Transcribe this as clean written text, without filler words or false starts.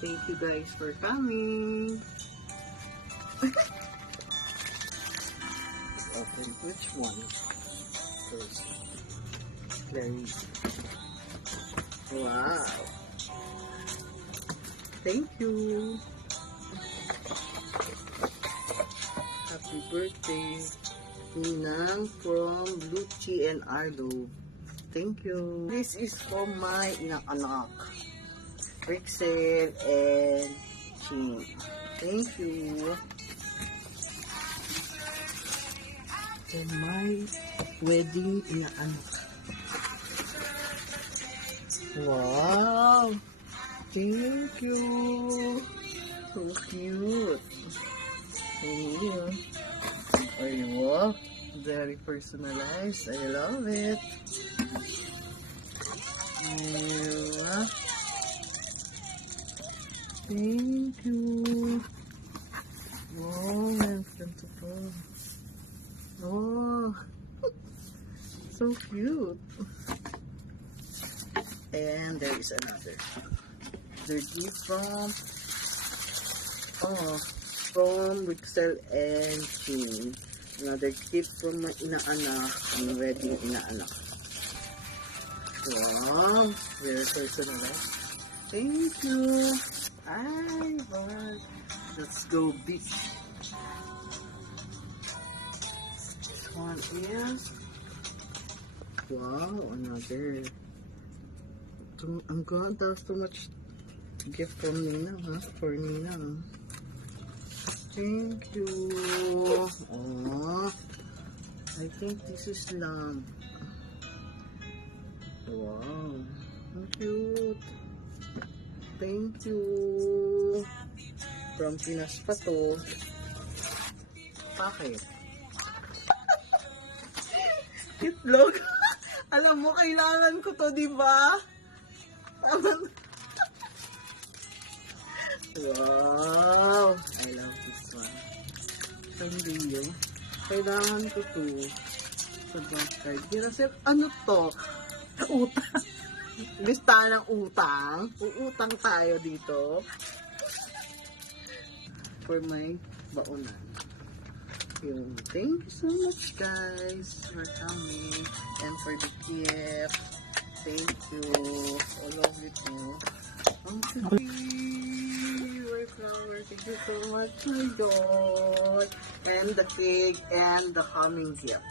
Thank you guys for coming. Open which one first? Very wow. Thank you. Happy birthday, Ninang from Lucci and Arlo. Thank you. This is from my inang-anak, Rixel and Chin. Thank you. And my wedding inang-anak. Wow! Thank you! So cute! Thank you! Ay, wow! Very personalized. I love it! Ay, thank you! Wow! I'm friend to go. Oh! So cute! And there is another. The gift from Rixel and Chin. Another gift from my inaanak, ang wedding inaanak. Wow, very personalized. Thank you. Ay, bye. Let's go beach. This one is wow, another. Ang ganda, too much gift from Nina, ha? For Nina. Thank you. Oh, I think this is lamp. Wow, how cute. Thank you. From Pinas pa to. Bakit? Itlog. Alam mo, kailangan ko to, di ba? Wow! I love this one. So, hindi yun. Kailangan ko to. Sa backyard. Kasi, ano to? Utang. Lista ng utang. Uutang tayo dito. For my baonan. Yun. Thank you so much, guys, for coming. And for the gift. Thank you. All of you too. Okay. My flower. Thank you so much, my God. And the cake and the coming gift.